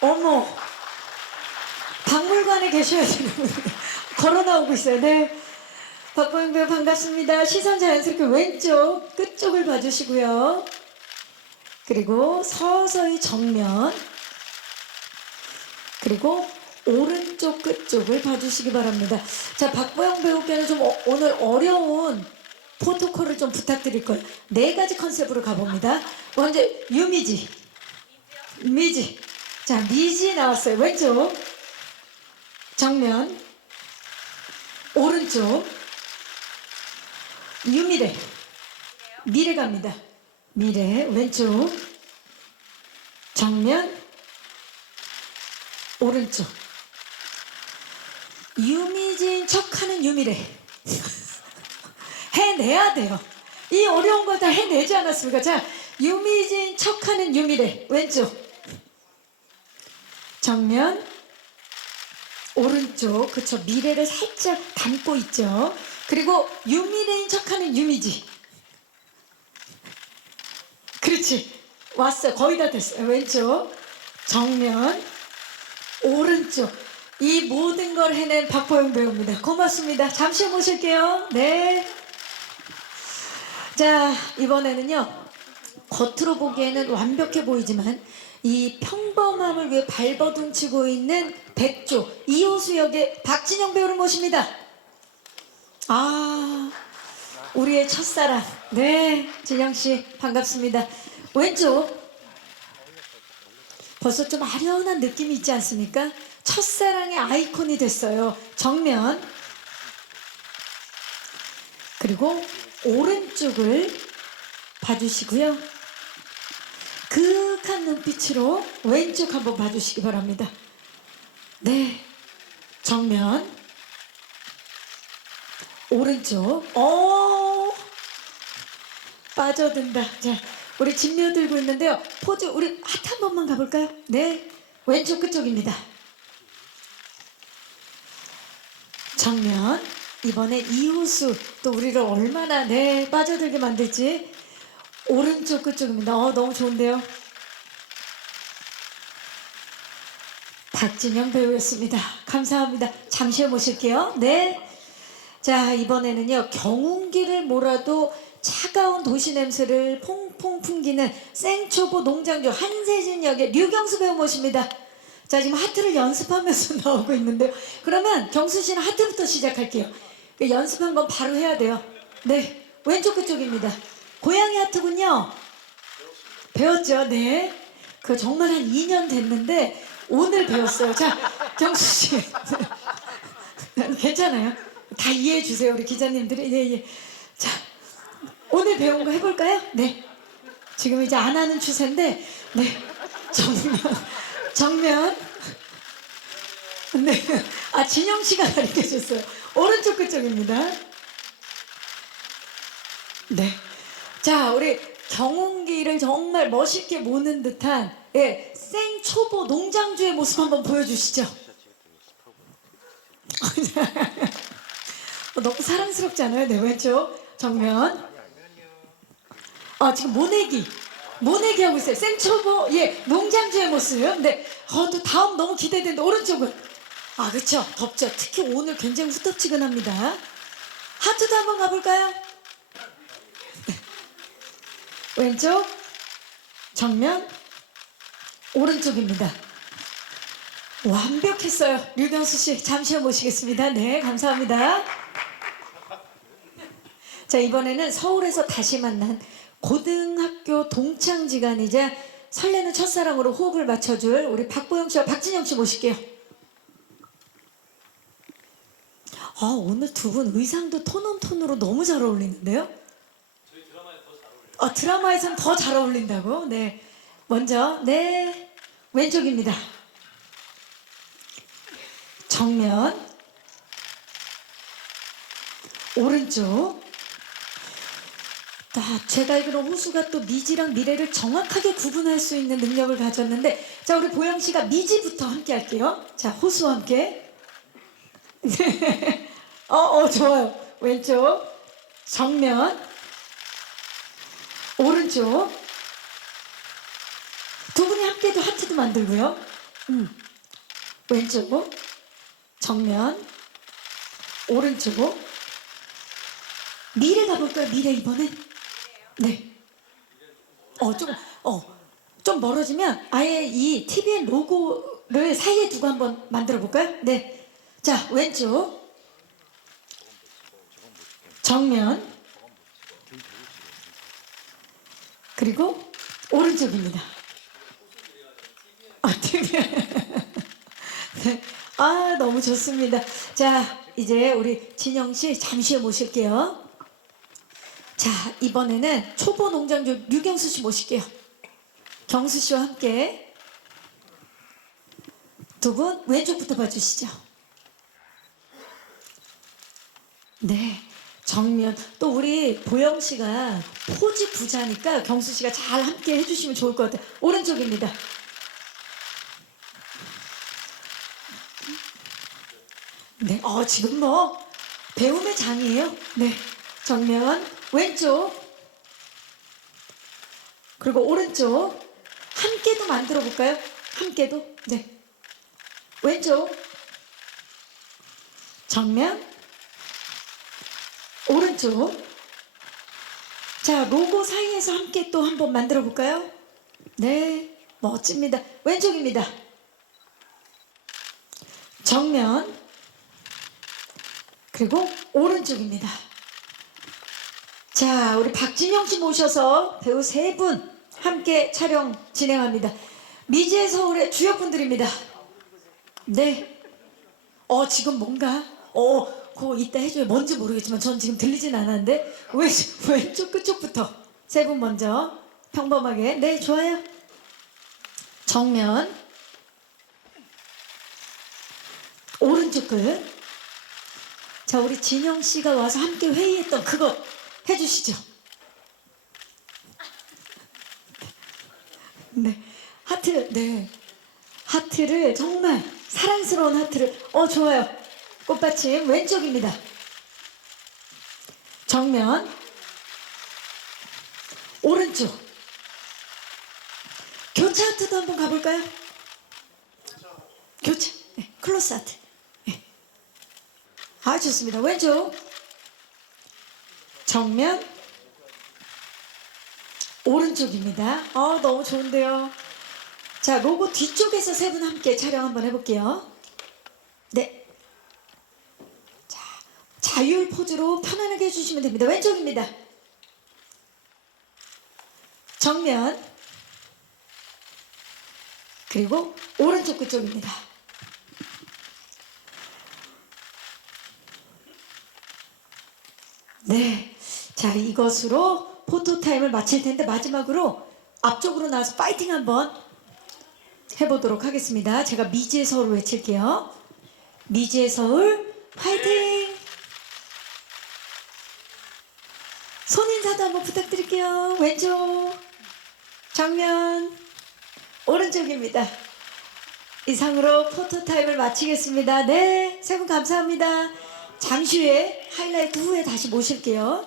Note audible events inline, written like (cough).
어머, 박물관에 계셔야 되는 분 (laughs) 걸어 나오고 있어요. 네. 박보영 배우 반갑습니다. 시선 자연스럽게 왼쪽 끝쪽을 봐주시고요. 그리고 서서히 정면 그리고 오른쪽 끝쪽을 봐주시기 바랍니다. 자, 박보영 배우께는 좀 어- 오늘 어려운 포토콜을 좀 부탁드릴 거예요. 네 가지 컨셉으로 가봅니다. 먼저 유미지, 미지. 자, 미지 나왔어요. 왼쪽, 정면, 오른쪽, 유미래, 미래 갑니다. 미래 왼쪽, 정면, 오른쪽. 유미진 척하는 유미래. (laughs) 해내야 돼요. 이 어려운 걸다 해내지 않았습니까? 자, 유미진 척하는 유미래. 왼쪽. 정면. 오른쪽. 그쵸. 미래를 살짝 담고 있죠. 그리고 유미래인 척하는 유미지. 그렇지. 왔어요. 거의 다 됐어요. 왼쪽. 정면. 오른쪽. 이 모든 걸 해낸 박보영 배우입니다. 고맙습니다. 잠시 모실게요. 네. 자, 이번에는요. 겉으로 보기에는 완벽해 보이지만 이 평범함을 위해 발버둥 치고 있는 백조 이호수 역의 박진영 배우를 모십니다. 아, 우리의 첫사랑. 네, 진영 씨 반갑습니다. 왼쪽 벌써 좀 아련한 느낌이 있지 않습니까? 첫사랑의 아이콘이 됐어요. 정면. 그리고 오른쪽을 봐주시고요. 그윽한 눈빛으로 왼쪽 한번 봐주시기 바랍니다. 네. 정면. 오른쪽. 어 빠져든다. 자, 우리 진묘 들고 있는데요. 포즈 우리 하트 한 번만 가볼까요? 네. 왼쪽 끝쪽입니다. 정면. 이번에 이호수 또 우리를 얼마나 네 빠져들게 만들지. 오른쪽 끝쪽입니다. 어 너무 좋은데요. 박진영 배우였습니다. 감사합니다. 잠시 후에 모실게요. 네. 자 이번에는요 경운기를 몰아도 차가운 도시 냄새를 퐁퐁 풍기는 생초보 농장주 한세진 역의 류경수 배우 모십니다. 자 지금 하트를 연습하면서 (laughs) 나오고 있는데요. 그러면 경수 씨는 하트부터 시작할게요. 그 연습한 건 바로 해야 돼요. 네 왼쪽 끝쪽입니다. 고양이 하트군요. 배웠죠? 네. 그 정말 한 2년 됐는데 오늘 배웠어요. 자 경수 씨 (laughs) 괜찮아요. 다 이해해 주세요 우리 기자님들이 예 예. 자 오늘 배운 거 해볼까요? 네. 지금 이제 안 하는 추세인데 네 정면 정면 네 아 진영 씨가 가르쳐 줬어요. 오른쪽 끝쪽입니다. 네. 자 우리 경운기를 정말 멋있게 모는 듯한 예 생 초보 농장주의 모습 한번 보여주시죠. 어, (laughs) 너무 사랑스럽지 않아요? 네, 왼쪽 정면. 아, 지금 모내기. 모내기 하고 있어요. 생 초보, 예, 농장주의 모습. 네, 어, 또 다음 너무 기대되는데, 오른쪽은. 아, 그쵸. 덥죠. 특히 오늘 굉장히 후텁지근합니다. 하트도 한번 가볼까요? 네. 왼쪽, 정면, 오른쪽입니다. 완벽했어요. 류경수 씨 잠시 후 모시겠습니다. 네, 감사합니다. 자, 이번에는 서울에서 다시 만난 고등학교 동창지간이자 설레는 첫사랑으로 호흡을 맞춰줄 우리 박보영 씨와 박진영 씨 모실게요. 아, 오늘 두 분 의상도 톤온톤으로 너무 잘 어울리는데요? 아, 드라마에선 더 잘 어울린다고? 네. 먼저, 네. 왼쪽입니다. 정면 오른쪽 아, 제가 알기로 호수가 또 미지랑 미래를 정확하게 구분할 수 있는 능력을 가졌는데 자 우리 보영 씨가 미지부터 함께 할게요 자 호수와 함께 네. (laughs) 어, 어 좋아요 왼쪽 정면 오른쪽 두 분이 함께도 하트도 만들고요 음. 왼쪽 정면 오른쪽 미래 가볼까요? 미래 이번엔 네. 어, 좀, 어, 좀 멀어지면 아예 이 TVN 로고를 사이에 두고 한번 만들어 볼까요? 네. 자, 왼쪽. 정면. 그리고 오른쪽입니다. 아, TV. (laughs) 네. 아, 너무 좋습니다. 자, 이제 우리 진영 씨 잠시 모실게요. 자, 이번에는 초보 농장주 류경수 씨 모실게요. 경수 씨와 함께 두 분 왼쪽부터 봐주시죠. 네, 정면. 또 우리 보영 씨가 포지 부자니까 경수 씨가 잘 함께 해주시면 좋을 것 같아요. 오른쪽입니다. 네, 어 지금 뭐 배움의 장이에요. 네, 정면. 왼쪽. 그리고 오른쪽. 함께도 만들어 볼까요? 함께도? 네. 왼쪽. 정면 오른쪽 자 로고 사이에서 함께 또 한번 만들어 볼까요? 네 멋집니다 왼쪽입니다 정면 그리고 오른쪽입니다. 자, 우리 박진영 씨 모셔서 배우 세 분 함께 촬영 진행합니다. 미지의 서울의 주역분들입니다. 네. 어, 지금 뭔가, 어, 그거 이따 해줘요. 뭔지 모르겠지만 전 지금 들리진 않았는데, 왼, (laughs) 왼쪽 끝쪽부터 세 분 먼저 평범하게. 네, 좋아요. 정면. 오른쪽 끝. 자, 우리 진영 씨가 와서 함께 회의했던 그거 해주시죠. (laughs) 네, 하트, 네, 하트를 정말 사랑스러운 하트를. 어, 좋아요. 꽃받침 왼쪽입니다. 정면, 오른쪽. 교차 하트도 한번 가볼까요? 교차, 네, 클로스 하트. 아 좋습니다. 왼쪽 정면 오른쪽입니다. 아 너무 좋은데요. 자 로고 뒤쪽에서 세 분 함께 촬영 한번 해볼게요. 네. 자 자율 포즈로 편안하게 해주시면 됩니다. 왼쪽입니다. 정면 그리고 오른쪽 그쪽입니다. 네. 자, 이것으로 포토타임을 마칠 텐데 마지막으로 앞쪽으로 나와서 파이팅 한번 해보도록 하겠습니다. 제가 미지의 서울 외칠게요. 미지의 서울 파이팅! 손 인사도 한번 부탁드릴게요. 왼쪽, 정면, 오른쪽입니다. 이상으로 포토타임을 마치겠습니다. 네, 세 분 감사합니다. 잠시 후에 하이라이트 후에 다시 모실게요.